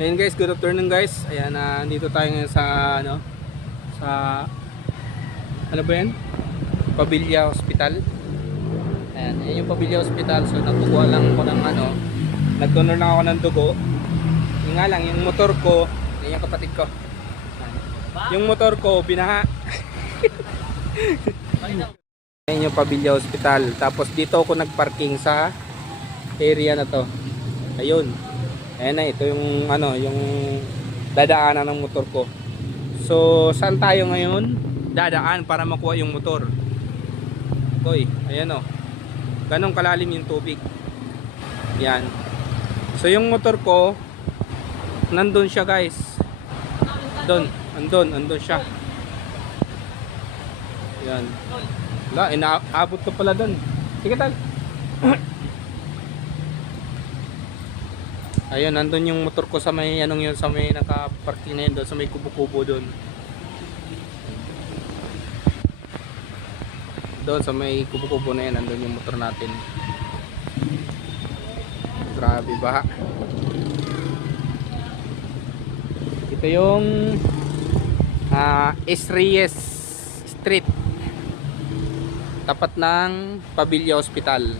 Ayan guys, good afternoon guys. Ayan, dito tayo ngayon sa sa ano ba yan? Pavilla Hospital. Ayan, yan yung Pavilla Hospital. So nagkukuha lang ako ng nag-donor lang ako ng dugo. Yung nga lang, yung motor ko, yan yung kapatid ko. Yung motor ko, binaha. Ayan yung Pavilla Hospital. Tapos dito ako nagparking sa area na to. Ayun. Ayan na, ito yung yung dadaanan ng motor ko. So, saan tayo ngayon? Dadaan para makuha yung motor. Koy, ayan o. Ganong kalalim yung tubig. Yan. So, yung motor ko, nandun siya guys. Andun siya. Yan. Wala, inaabot ko pala dun. Sige tal. Ayun, nandun yung motor ko sa may yun, sa may naka-parking na yun doon, sa may kubo-kubo doon. Doon sa may kubo-kubo na yan, nandun yung motor natin. Grabe ba? Ito yung Esreyes Street, tapat ng Pavilla Hospital.